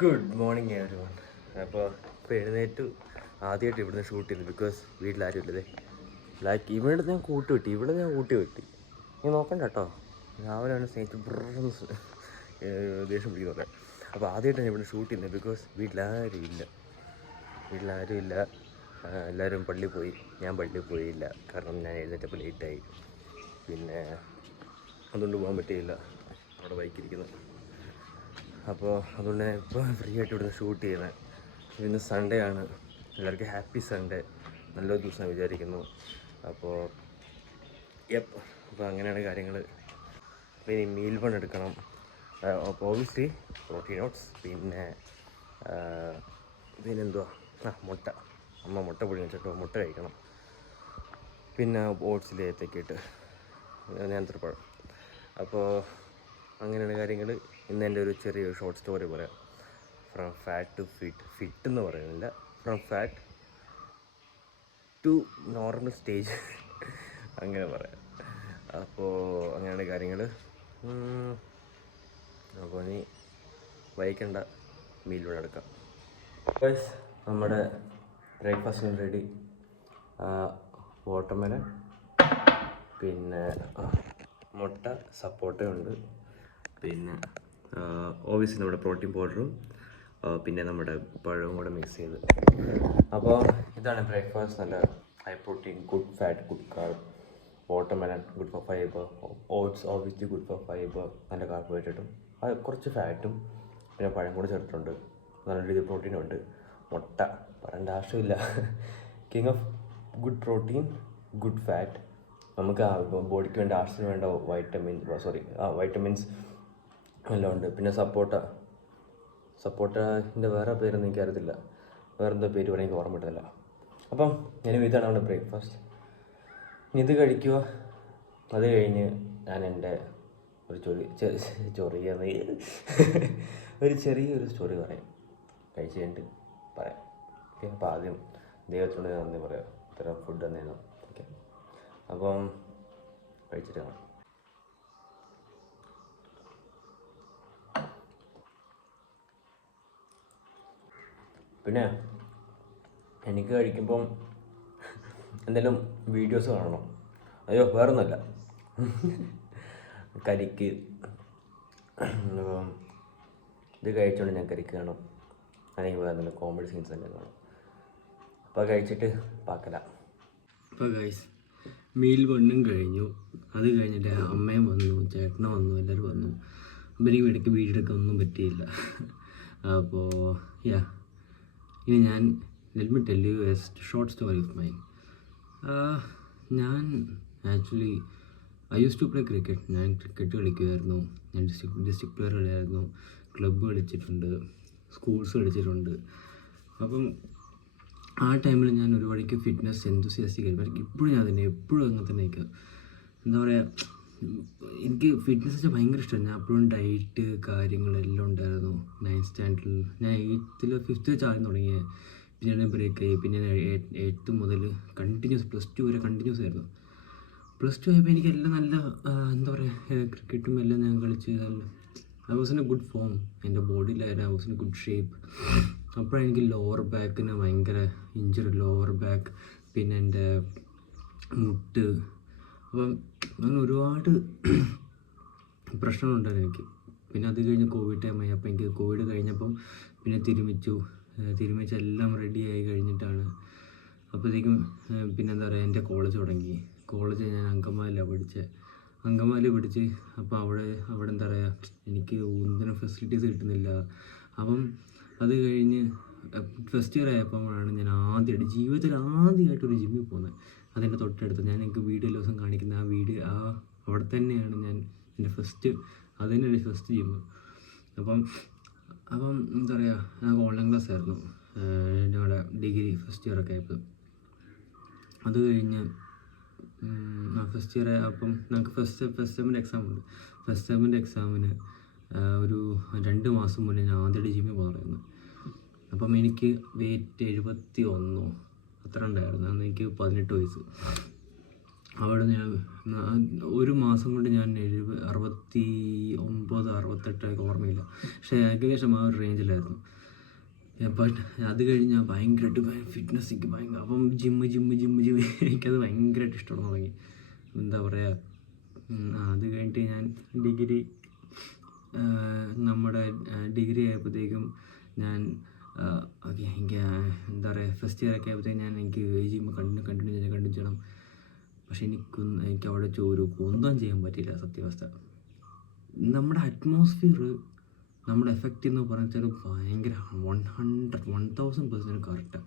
Good morning every one. ഇപ്പോൾ എഴുന്നേറ്റ് ആദ്യമായിട്ട് ഇവിടുന്ന് ഷൂട്ട് ചെയ്തു. ബിക്കോസ് വീട്ടിലാരും ഇല്ലതേ. ലൈക്ക് ഇവിടെ ഞാൻ കൂട്ടി വെട്ടി, നീ നോക്കണ്ട കേട്ടോ. രാവിലെ ആണ് സ്നേഹിച്ച് ദേഷ്യം പിടിക്കുന്ന പറയാം. അപ്പോൾ ആദ്യമായിട്ട് ഞാൻ ഇവിടെ ഷൂട്ട് ചെയ്യുന്നത്. ബിക്കോസ് വീട്ടിലാരും ഇല്ല. എല്ലാവരും പള്ളിയിൽ പോയി. ഞാൻ പള്ളിയിൽ പോയില്ല, കാരണം ഞാൻ എഴുന്നേറ്റപ്പോൾ ലേറ്റായി. പിന്നെ അതുകൊണ്ട് പോകാൻ പറ്റിയില്ല. അവിടെ ബൈക്കിരിക്കുന്നു. അപ്പോൾ അതുകൊണ്ട് ഞാൻ ഇപ്പോൾ ഫ്രീ ആയിട്ട് ഇവിടുന്ന് ഷൂട്ട് ചെയ്യുന്നത്. ഇന്ന് സൺഡേ ആണ്. എല്ലാവർക്കും ഹാപ്പി സൺഡേ. നല്ലൊരു ദിവസം വിചാരിക്കുന്നു. അപ്പോൾ അങ്ങനെയാണ് കാര്യങ്ങൾ. അപ്പോൾ ഇനി മീൽ ബൺ എടുക്കണം. അപ്പോൾ ഓബിയസ്ലി പ്രോട്ടീൻ ഓട്സ്, പിന്നെന്തുവാ മുട്ട. അമ്മ മുട്ട പൊടി വെച്ചിട്ടോ മുട്ട കഴിക്കണം. പിന്നെ ഓട്സിൽ ഏത്തൊക്കെ ഇട്ട് നേന്ത്രപ്പഴം. അപ്പോൾ അങ്ങനെയാണ് കാര്യങ്ങൾ. ഇന്ന് എൻ്റെ ഒരു ചെറിയൊരു ഷോർട്ട് സ്റ്റോറി പറയാം. ഫ്രം ഫാറ്റ് ടു ഫിറ്റ് എന്ന് പറയുന്നില്ല, from fat to normal stage അങ്ങനെ പറയാം. അപ്പോൾ അങ്ങനെയാണ് കാര്യങ്ങൾ. അപ്പോൾ ഇനി വൈകണ്ട, മീലിലൂടെ എടുക്കാം. നമ്മുടെ ബ്രേക്ക്ഫാസ്റ്റിന് റെഡി. വാട്ടർമെലൺ, പിന്നെ മുട്ട, സപ്പോട്ടയുണ്ട്, പിന്നെ ഓബിയസ്ലി നമ്മുടെ പ്രോട്ടീൻ പൗഡറും, പിന്നെ നമ്മുടെ പഴവും കൂടെ മിക്സ് ചെയ്ത്. അപ്പോൾ ഇതാണ് ബ്രേക്ക്ഫാസ്റ്റ്. നല്ല high protein, good fat, good carb. Watermelon good for fibre. Oats obviously good for fibre, നല്ല കാർബോഹൈഡ്രേറ്റും അത് കുറച്ച് ഫാറ്റും, പിന്നെ പഴം കൂടെ ചേർത്തിട്ടുണ്ട്. നല്ല രീതിയിൽ പ്രോട്ടീനും ഉണ്ട്. മുട്ട പറയേണ്ട ആവശ്യമില്ല. King of good protein, good fat. നമുക്ക് ബോഡിക്ക് വേണ്ട ആവശ്യത്തിന് വേണ്ട വൈറ്റമിൻസ് എല്ലാം ഉണ്ട്. പിന്നെ സപ്പോർട്ടിൻ്റെ വേറെ പേരൊന്നും എനിക്കറിയത്തില്ല. വേറെന്തോ പേര് പറയാൻ എനിക്ക് ഓർമ്മ കിട്ടുന്നില്ല. അപ്പം ഇതാണ് നമ്മുടെ ബ്രേക്ക്ഫാസ്റ്റ്. ഇനി ഇത് കഴിക്കുക. അത് കഴിഞ്ഞ് ഞാൻ എൻ്റെ ഒരു ചെറിയൊരു സ്റ്റോറി പറയാം. കഴിച്ച് കഴിഞ്ഞിട്ട് പറയാം. ഓക്കെ. അപ്പോൾ ആദ്യം ദൈവത്തിനോട് നന്ദി പറയാം, ഇത്തരം ഫുഡ് തന്നെയാണ്. ഓക്കെ. അപ്പം കഴിച്ചിട്ട് കാണാം. പിന്നെ എനിക്ക് കഴിക്കുമ്പം എന്തെങ്കിലും വീഡിയോസ് കാണണം. അയ്യോ വേറൊന്നുമല്ല, കരിക്ക്. ഇത് കഴിച്ചുകൊണ്ട് ഞാൻ കരിക്ക് കാണും, അല്ലെങ്കിൽ വേറെ എന്തെങ്കിലും കോമഡി സീൻസ് തന്നെ കാണും. അപ്പോൾ കഴിച്ചിട്ട് പാക്കല. അപ്പോൾ ഗൈസ്, മീൽ ബണ്ണും കഴിഞ്ഞു. അത് കഴിഞ്ഞിട്ട് അമ്മയും വന്നു, ചേട്ടനും വന്നു, എല്ലാവരും വന്നു. അപ്പോൾ എനിക്ക് ഇടയ്ക്ക് വീഡിയോയൊക്കെ ഒന്നും പറ്റിയില്ല. അപ്പോൾ ഇനി ഞാൻ let me tell you a short story of mine. ഞാൻ actually I use to play cricket. ഞാൻ ക്രിക്കറ്റ് കളിക്കുമായിരുന്നു. ഞാൻ ഡിസ്ട്രിക്ട് പ്ലെയർ കളിയായിരുന്നു. ക്ലബ്ബ് കളിച്ചിട്ടുണ്ട്, സ്കൂൾസ് കളിച്ചിട്ടുണ്ട്. അപ്പം ആ ടൈമിൽ ഞാൻ ഒരുപാട് ഫിറ്റ്നസ് എന്തൂസിയാസ്റ്റിക് ആയിരുന്നു. പക്ഷേ ഇപ്പോഴും ഞാൻ തന്നെ എപ്പോഴും അങ്ങനെ തന്നെ നിൽക്കുക. എന്താ പറയുക, എനിക്ക് ഫിറ്റ്നസ് വെച്ചാൽ ഭയങ്കര ഇഷ്ടമാണ്. ഞാൻ എപ്പോഴും ഡയറ്റ് കാര്യങ്ങളെല്ലാം ഉണ്ടായിരുന്നു. 9th സ്റ്റാൻഡേർഡിൽ ഞാൻ 5th വെച്ച് ആദ്യം തുടങ്ങിയത്. പിന്നെ ഞാൻ ബ്രേക്കായി. പിന്നെ 8th മുതൽ കണ്ടിന്യൂസ്, +2 വരെ കണ്ടിന്യൂസ് ആയിരുന്നു. +2 ആയപ്പോൾ എനിക്കെല്ലാം നല്ല എന്താ പറയുക, ക്രിക്കറ്റും എല്ലാം ഞാൻ കളിച്ച് I was in a good form. എൻ്റെ ബോഡിയിലായിരുന്നു I was in a good shape. അപ്പോഴാണ് എനിക്ക് ലോവർ ബാക്കിന് ഭയങ്കര ഇഞ്ചുറി, ലോവർ ബാക്ക്, പിന്നെ എൻ്റെ മുട്ട്. അപ്പം അങ്ങനെ ഒരുപാട് പ്രശ്നങ്ങളുണ്ടായിരുന്നു എനിക്ക്. പിന്നെ അത് കഴിഞ്ഞ് കോവിഡ് ടൈമായി. അപ്പോൾ എനിക്ക് കോവിഡ് കഴിഞ്ഞപ്പം പിന്നെ തിരുമിച്ചെല്ലാം റെഡിയായി കഴിഞ്ഞിട്ടാണ് അപ്പോഴത്തേക്കും പിന്നെ എന്താ പറയുക, എൻ്റെ കോളേജ് തുടങ്ങി. കോളേജ് ഞാൻ അങ്കമാലിയിലാണ് പഠിച്ച്. അപ്പോൾ അവിടെ എന്താ പറയുക, എനിക്ക് ഒന്നിനും ഫെസിലിറ്റീസ് കിട്ടുന്നില്ല. അപ്പം അത് കഴിഞ്ഞ് ഫസ്റ്റ് ഇയർ ആയപ്പോഴാണ് ഞാൻ ജീവിതത്തിൽ ആദ്യമായിട്ടൊരു ജിമ്മിൽ പോകുന്നത്. അതെൻ്റെ തൊട്ടടുത്ത്, ഞാൻ എനിക്ക് വീഡിയോ ദിവസം കാണിക്കുന്ന അവിടെ തന്നെയാണ് എൻ്റെ ഫസ്റ്റ് ജിമ്മ്. അപ്പം എന്താ പറയുക, ഞങ്ങൾക്ക് ഓൺലൈൻ ക്ലാസ് ആയിരുന്നു ഞങ്ങളുടെ ഡിഗ്രി ഫസ്റ്റ് ഇയറൊക്കെ ആയപ്പോൾ. അത് കഴിഞ്ഞ് ഫസ്റ്റ് ഇയർ അപ്പം ഞങ്ങൾക്ക് ഫസ്റ്റ് സെമ്മിൻ്റെ എക്സാം ഉണ്ട്. ഫസ്റ്റ് സെമ്മിൻ്റെ എക്സാമിന് ഒരു 2 മാസം മുന്നേ ഞാൻ ആദ്യമായിട്ട് ജിമ്മിൽ പോകാൻ പറയുന്നത്. അപ്പം എനിക്ക് വെയിറ്റ് 71 അത്ര ഉണ്ടായിരുന്നു. അന്ന് എനിക്ക് 18 വയസ്സ്. അവിടെ ഞാൻ ഒരു മാസം കൊണ്ട് ഞാൻ 69 68 ഓർമ്മയില്ല, പക്ഷേ ഏകദേശം ആ ഒരു റേഞ്ചിലായിരുന്നു. ബട്ട് അത് കഴിഞ്ഞ് ഞാൻ ഭയങ്കരമായിട്ട് ഫിറ്റ്നസ് എനിക്ക് ഭയങ്കര, അപ്പം ജിമ്മ് എനിക്കത് ഭയങ്കരമായിട്ട് ഇഷ്ടം തുടങ്ങി. എന്താ പറയുക, അത് കഴിഞ്ഞിട്ട് ഞാൻ ഡിഗ്രി ആയപ്പോഴത്തേക്കും ഞാൻ ഓക്കെ എനിക്ക് എന്താ പറയുക ഫസ്റ്റ് ഇയർ ഒക്കെ ആയപ്പോഴത്തേക്കും എനിക്ക് ജിമ്മ് കണ്ടിന്യൂ ചെയ്യണം. പക്ഷെ എനിക്ക് അവിടെ ഒരു ഒന്നും ചെയ്യാൻ പറ്റില്ല. സത്യാവസ്ഥ, നമ്മുടെ അറ്റ്മോസ്ഫിയർ, നമ്മുടെ എഫക്റ്റ് എന്ന് പറഞ്ഞാൽ ഭയങ്കര 1000% കറക്റ്റാണ്.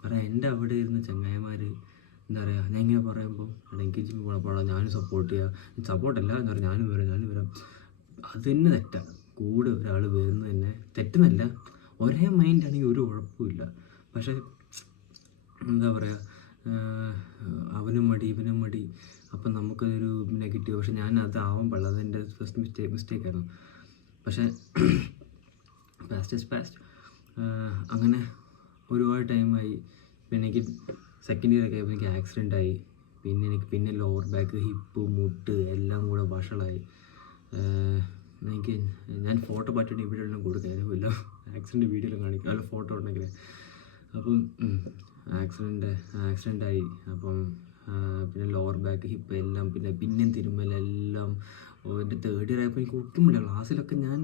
കാരണം എൻ്റെ അവിടെ ഇരുന്ന് ചങ്ങായിമാർ എന്താ പറയുക, ഞാൻ ഇങ്ങനെ പറയുമ്പോൾ എനിക്ക് ജിമ്മ് പോകണം, ഞാനും സപ്പോർട്ടല്ല എന്താ പറയുക, ഞാനും വരാം. അത് തന്നെ തെറ്റാണ്. കൂടെ ഒരാൾ വരുന്നത് തന്നെ തെറ്റെന്നല്ല, ഒരേ മൈൻഡാണെങ്കിൽ ഒരു കുഴപ്പമില്ല. പക്ഷേ എന്താ പറയുക, അവനും മടി ഇവനും മടി, അപ്പം നമുക്കൊരു നെഗറ്റീവ്. പക്ഷെ ഞാൻ അത് ആവാൻ പാടില്ല, അതെൻ്റെ ഫസ്റ്റ് മിസ്റ്റേക്കായിരുന്നു. പക്ഷേ പാസ്റ്റ് അങ്ങനെ ഒരുപാട് ടൈമായി. പിന്നെ എനിക്ക് സെക്കൻഡ് ഇയർ ഒക്കെ ആയപ്പോൾ എനിക്ക് ആക്സിഡൻ്റ് ആയി. പിന്നെ ലോവർ ബാക്ക്, ഹിപ്പ്, മുട്ട് എല്ലാം കൂടെ വഷളായി. ഞാൻ ഫോട്ടോ പറ്റിയിട്ട് വീഡിയോ എല്ലാം കൊടുക്കാനില്ല, ആക്സിഡൻറ്റ് വീഡിയോ എല്ലാം കാണിക്കും, അല്ല ഫോട്ടോ ഉണ്ടെങ്കിൽ. അപ്പം ആക്സിഡൻ്റ് ആയി. അപ്പം പിന്നെ ലോവർ ബാക്ക്, ഹിപ്പ് എല്ലാം, പിന്നെ തിരുമ്മലെല്ലാം. എൻ്റെ തേർഡ് ഇയർ ആയപ്പോൾ എനിക്ക് ഒട്ടും ഇല്ല. ക്ലാസ്സിലൊക്കെ ഞാൻ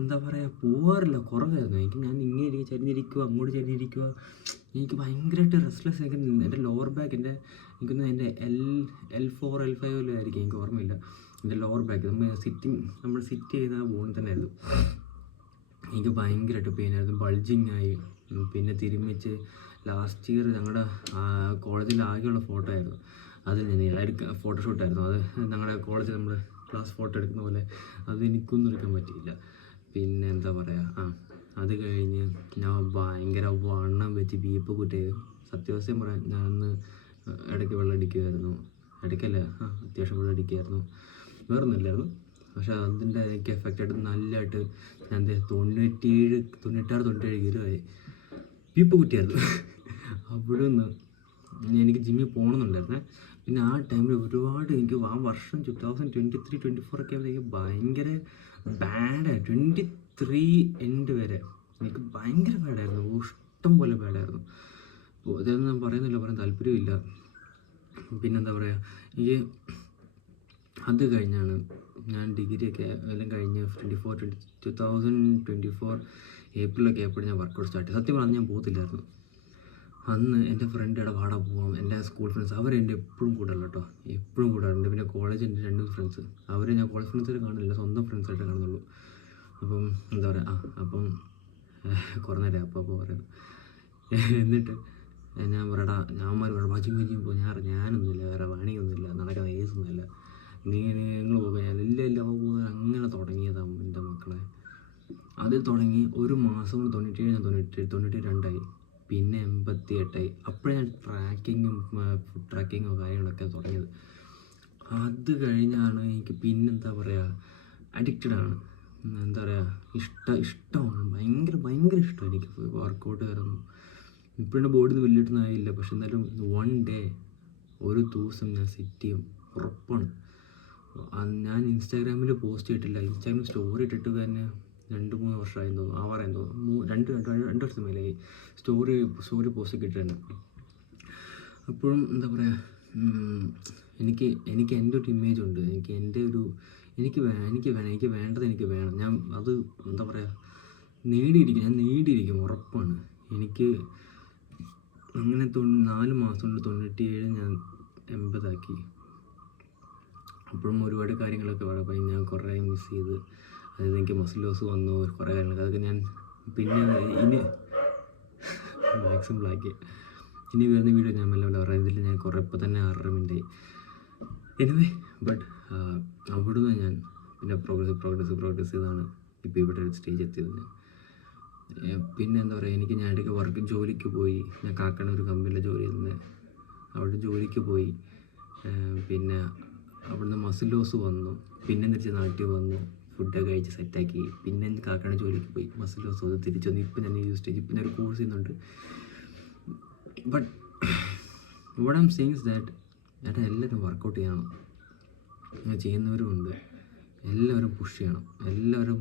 എന്താ പറയുക പോകാറില്ല, കുറവായിരുന്നു. ഞാൻ ഇങ്ങനെ ചരിഞ്ഞിരിക്കുക, അങ്ങോട്ട് ചരിഞ്ഞിരിക്കുക. എനിക്ക് ഭയങ്കരമായിട്ട് റെസ്റ്റ്ലെസ്. എൻ്റെ ലോവർ ബാക്ക് എൻ്റെ എൻ്റെ L4 L5 ആയിരിക്കും, എനിക്ക് ഓർമ്മയില്ല. എൻ്റെ ലോവർ ബാക്ക് നമ്മൾ സിറ്റ് ചെയ്യുന്ന ബോണിൽ തന്നെ ആയിരുന്നു. എനിക്ക് ഭയങ്കരമായിട്ട് പെയിനായിരുന്നു, ബൾജിങ് ആയി. പിന്നെ തിരുമ്മിച്ച് ലാസ്റ്റ് ഇയർ ഞങ്ങളുടെ കോളേജിൽ ആകെയുള്ള ഫോട്ടോ ആയിരുന്നു. അത് ഞാൻ ഫോട്ടോഷൂട്ടായിരുന്നു. അത് ഞങ്ങളുടെ കോളേജിൽ നമ്മൾ ക്ലാസ് ഫോട്ടോ എടുക്കുന്ന പോലെ അത് എനിക്കൊന്നും എടുക്കാൻ പറ്റിയില്ല. പിന്നെ എന്താ പറയുക, അത് കഴിഞ്ഞ് ഞാൻ ഭയങ്കര വണ്ണം വെച്ച് ബീപ്പ് കുറ്റിയത്. സത്യാവസ്ഥയും പറയാൻ, ഞാനന്ന് ഇടയ്ക്ക് വെള്ളം അടിക്കുമായിരുന്നു. ഇടയ്ക്കല്ല, അത്യാവശ്യം വെള്ളം അടിക്കുമായിരുന്നു, വേറൊന്നുമില്ലായിരുന്നു. പക്ഷേ അതിൻ്റെ എനിക്ക് എഫക്റ്റായിട്ട് നല്ലതായിട്ട് ഞാൻ 96 കിലോ ആയി. ബീപ്പ് കുറ്റിയായിരുന്നു. അവിടെ നിന്ന് എനിക്ക് ജിമ്മിൽ പോകണമെന്നുണ്ടായിരുന്നേ. പിന്നെ ആ ടൈമിൽ ഒരുപാട് എനിക്ക് ആ വർഷം 2023-24 ഒക്കെ ആയപ്പോഴേക്ക് ഭയങ്കര ബാഡായി. 23 എൻഡ് വരെ എനിക്ക് ഭയങ്കര ബാഡായിരുന്നു, ഇഷ്ടം പോലെ ബാഡായിരുന്നു. അപ്പോൾ ഇതൊന്നും ഞാൻ പറയാൻ താല്പര്യമില്ല. പിന്നെന്താ പറയുക, എനിക്ക് അത് കഴിഞ്ഞാണ് ഞാൻ ഡിഗ്രിയൊക്കെ എല്ലാം കഴിഞ്ഞ് 2024 ഏപ്രിലൊക്കെ ആയപ്പോഴും ഞാൻ വർക്കൗട്ട് സ്റ്റാർട്ട് ചെയ്തു. സത്യം പറഞ്ഞാൽ ഞാൻ പോകത്തില്ലായിരുന്നു. അന്ന് എൻ്റെ ഫ്രണ്ട് വാടാ പോവാം, എൻ്റെ സ്കൂൾ ഫ്രണ്ട്സ് അവരെൻ്റെ എപ്പോഴും കൂടാറില്ല കേട്ടോ, എപ്പോഴും കൂടാറുണ്ട്. പിന്നെ കോളേജിൽ എൻ്റെ 2 ഫ്രണ്ട്സ്, അവരെ ഞാൻ കോളേജ് ഫ്രണ്ട്സായിട്ട് കാണില്ല, സ്വന്തം ഫ്രണ്ട്സായിട്ട് കാണുന്നുള്ളൂ. അപ്പം എന്താ പറയുക, അപ്പം കുറേ നേരം അപ്പോൾ പറയുന്നു. എന്നിട്ട് ഞാൻ പറയടാ, ഞാന്മാർ ജിമ്മ് പോകും. ഞാനൊന്നുമില്ല, വേറെ പണിയൊന്നുമില്ല, നടക്കുന്ന കേസൊന്നുമില്ല, നിങ്ങൾ പോകുക. ഇല്ല പോകുന്നത്. അങ്ങനെ തുടങ്ങിയതാണ് എൻ്റെ മക്കളെ. അതിൽ തുടങ്ങി ഒരു മാസം കൊണ്ട് 92 പിന്നെ 88. അപ്പോഴാണ് ഞാൻ ഫുഡ് ട്രാക്കിങ്ങോ കാര്യങ്ങളൊക്കെ തുടങ്ങിയത്. അത് കഴിഞ്ഞാണ് എനിക്ക് പിന്നെന്താ പറയുക, അഡിക്റ്റഡാണ്. എന്താ പറയുക, ഇഷ്ടമാണ്, ഭയങ്കര ഇഷ്ടമാണ് എനിക്ക് വർക്കൗട്ട് കയറുന്നു. ഇപ്പോഴും ബോഡിയിൽ വലിയിട്ടൊന്നും ആയില്ല, പക്ഷെ എന്നാലും വൺ ഡേ, ഒരു ദിവസം ഞാൻ സെറ്റ് ചെയ്യും, ഉറപ്പാണ്. ഞാൻ ഇൻസ്റ്റാഗ്രാമിൽ പോസ്റ്റ് ചെയ്തിട്ടില്ല, ഇൻസ്റ്റാഗ്രാമിൽ സ്റ്റോറി ഇട്ടിട്ട് തന്നെ 2-3 വർഷമായി തോന്നുന്നു, ആവാറായി തോന്നുന്നു. 2 വർഷം മേലായി സ്റ്റോറി പോസ്റ്റ് ഇട്ടിട്ടുണ്ട്. അപ്പോഴും എന്താ പറയുക, എനിക്ക് എൻ്റെ ഒരു ഇമേജ് ഉണ്ട്, എനിക്ക് വേണ്ടത് എനിക്ക് വേണം. ഞാൻ അത് എന്താ പറയുക ഞാൻ നേടിയിരിക്കും, ഉറപ്പാണ്. എനിക്ക് അങ്ങനെ 4 മാസം കൊണ്ട് 97 ഞാൻ 80 ആക്കി. അപ്പോഴും ഒരുപാട് കാര്യങ്ങളൊക്കെ പറയും, ഞാൻ കുറേ മിസ് ചെയ്ത്. അതായത് എനിക്ക് മസിൽ ലോസ് വന്നു, കുറേ കാര്യങ്ങളൊക്കെ. അതൊക്കെ ഞാൻ പിന്നെ മാക്സിമം ബ്ലാക്ക് ഇനി വരുന്ന വീഡിയോ ഞാൻ മെല്ലെ പറയാം. ഇതിൽ ഞാൻ കുറേ ഇപ്പോൾ തന്നെ 6 മിനിറ്റ് എനിവേ. ബട്ട് അവിടുന്ന് ഞാൻ പിന്നെ പ്രോഗ്രസ് ചെയ്താണ് ഇപ്പോൾ ഇവിടെ ഒരു സ്റ്റേജ് എത്തിയത്. പിന്നെ എന്താ പറയുക, ഞാൻ ഇടയ്ക്ക് ജോലിക്ക് പോയി. ഞാൻ കാക്കണ ഒരു കമ്പനിയിലെ ജോലി ചെയ്യുന്നത്, അവിടെ ജോലിക്ക് പോയി. പിന്നെ അവിടുന്ന് മസിൽ ലോസ് വന്നു, പിന്നെ തിരിച്ച് നാട്ടിൽ വന്നു, ഫുഡൊക്കെ കഴിച്ച് സെറ്റാക്കി. പിന്നെ കാക്കണ ജോലിക്ക് പോയി, മസിൽ ലോസ് വന്നു, തിരിച്ചു വന്നു. ഇപ്പം ഞാൻ ഈ സ്റ്റേജ്, ഇപ്പം ഞാൻ ഒരു കോഴ്സ് ചെയ്യുന്നുണ്ട്. But what I am saying is that ചേട്ടാ എല്ലാവരും വർക്കൗട്ട് ചെയ്യണം, അങ്ങനെ ചെയ്യുന്നവരും ഉണ്ട്. എല്ലാവരും പുഷ് ചെയ്യണം, എല്ലാവരും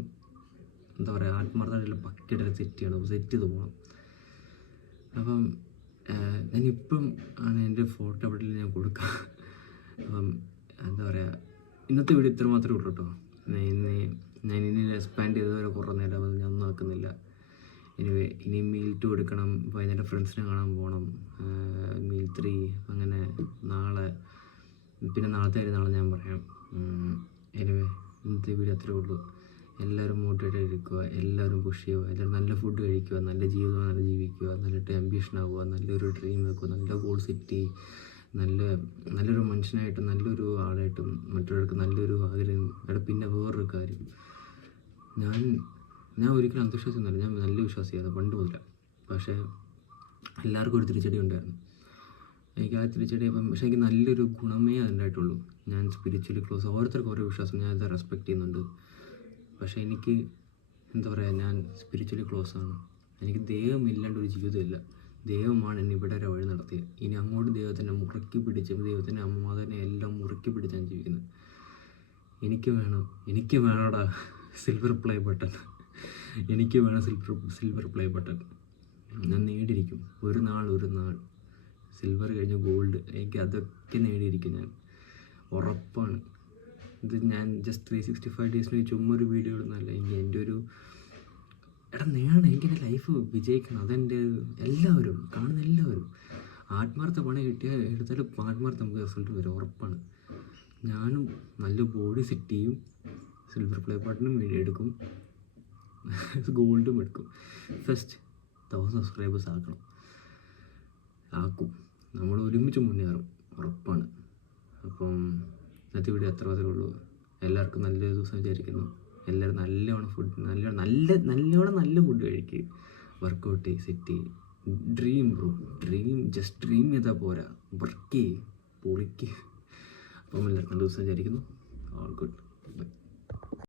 എന്താ പറയുക ആത്മാർത്ഥമായിട്ടുള്ള പക്കറ്റ് സെറ്റ് ചെയ്ത് പോകണം. അപ്പം ഞാനിപ്പം ആണ് എൻ്റെ ഫോട്ടോ എവിടെ ഞാൻ കൊടുക്കാം. അപ്പം എന്താ പറയുക, ഇന്നത്തെ വീഡിയോ ഇത്ര മാത്രമേ ഉള്ളൂ കേട്ടോ. ഞാൻ ഇനി എക്സ്പാൻഡ് ചെയ്തവരെ കുറേ നേരം അത് ഞാൻ നടക്കുന്നില്ല. ഇനി മീൽ 2 എടുക്കണം, വൈകുന്നേരം ഫ്രണ്ട്സിനെ കാണാൻ പോകണം, മീൽ 3 അങ്ങനെ നാളെ, പിന്നെ നാളത്തെ ഞാൻ പറയാം. ഇന്നത്തെ വീഡിയോ അത്രേ ഉള്ളൂ. എല്ലാവരും മോട്ടിവേറ്റഡ് ഇരിക്കുക, എല്ലാവരും പുഷ് ചെയ്യുക, എല്ലാവരും നല്ല ഫുഡ് കഴിക്കുക, നല്ല ജീവിതം ജീവിക്കുക, നല്ലൊരു ആംബിഷൻ ആവുക, നല്ലൊരു ഡ്രീം വെക്കുക, നല്ല ഗോൾ സെറ്റ് ചെയ്യുക, നല്ലൊരു മനുഷ്യനായിട്ടും നല്ലൊരു ആളായിട്ടും മറ്റുള്ളവർക്ക് നല്ലൊരു ആഗ്രഹം. പിന്നെ വേറൊരു കാര്യം, ഞാൻ ഒരിക്കലും അന്ധവിശ്വാസിയൊന്നുമല്ല, ഞാൻ നല്ല വിശ്വാസിയാണ് പണ്ട് മുതല. പക്ഷേ എല്ലാവർക്കും ഒരു തിരിച്ചടി ഉണ്ടായിരുന്നു. എനിക്ക് ആ തിരിച്ചടി പക്ഷേ എനിക്ക് നല്ലൊരു ഗുണമേ അതുണ്ടായിട്ടുള്ളൂ. ഞാൻ സ്പിരിച്വലി ക്ലോസ്, ഓരോരുത്തർക്കും ഓരോ വിശ്വാസം, ഞാൻ അത് റെസ്പെക്റ്റ് ചെയ്യുന്നുണ്ട്. പക്ഷേ എനിക്ക് എന്താ പറയുക, ഞാൻ സ്പിരിച്വലി ക്ലോസ് ആണ്. എനിക്ക് ദൈവമില്ലാണ്ട് ഒരു ജീവിതമില്ല. ദൈവമാണ് എന്നെ ഇവിടെ വരെ വഴി നടത്തിയത്. ഇനി അങ്ങോട്ട് ദൈവത്തിനെ മുറുക്കി പിടിച്ച്, ദൈവത്തിൻ്റെ അമ്മമാതിനെ എല്ലാം മുറുക്കി പിടിച്ചാണ് ജീവിക്കുന്നത്. എനിക്ക് വേണോടാ സിൽവർ പ്ലേ ബട്ടൺ, എനിക്ക് വേണം സിൽവർ പ്ലേ ബട്ടൺ. ഞാൻ നേടിയിരിക്കും ഒരു നാൾ സിൽവർ കഴിഞ്ഞ ഗോൾഡ്, എനിക്ക് അതൊക്കെ നേടിയിരിക്കും ഞാൻ, ഉറപ്പാണ്. ഇത് ഞാൻ ജസ്റ്റ് 365 ഡേയ്സിന് ചുമ്മാ ഒരു വീഡിയോ ഇടുന്നതല്ല. എൻ്റെ ഒരു നേടണം, എനിക്ക് എൻ്റെ ലൈഫ് വിജയിക്കണം. അതെൻ്റെ എല്ലാവരും കാണുന്ന എല്ലാവരും ആത്മാർത്ഥ പണി കിട്ടിയാൽ എടുത്താലും ആത്മാർത്ഥ നമുക്ക് റിസൾട്ട് വരും, ഉറപ്പാണ്. ഞാനും നല്ല ബോഡി സെറ്റ് ചെയ്യും, സിൽവർ പ്ലേ ബട്ടണും എടുക്കും, ഗോൾഡും എടുക്കും. ഫസ്റ്റ് 1000 സബ്സ്ക്രൈബേഴ്സ് ആക്കും, നമ്മൾ ഒരുമിച്ച് മുന്നേറും, ഉറപ്പാണ്. അപ്പം ഇന്നത്തെ വീഡിയോ അത്ര മാത്രമേ ഉള്ളൂ. എല്ലാവർക്കും നല്ലൊരു ദിവസം വിചാരിക്കുന്നു. എല്ലാവരും നല്ലോണം നല്ല ഫുഡ് കഴിക്കുക, വർക്കൗട്ട് സെറ്റ് ചെയ്യും, ഡ്രീം ജസ്റ്റ് ഡ്രീം ചെയ്താൽ പോരാ, വർക്ക് ചെയ്യും, പൊളിക്കുക. അപ്പം എല്ലാവർക്കും നല്ല ദിവസം വിചാരിക്കുന്നു. All good, by.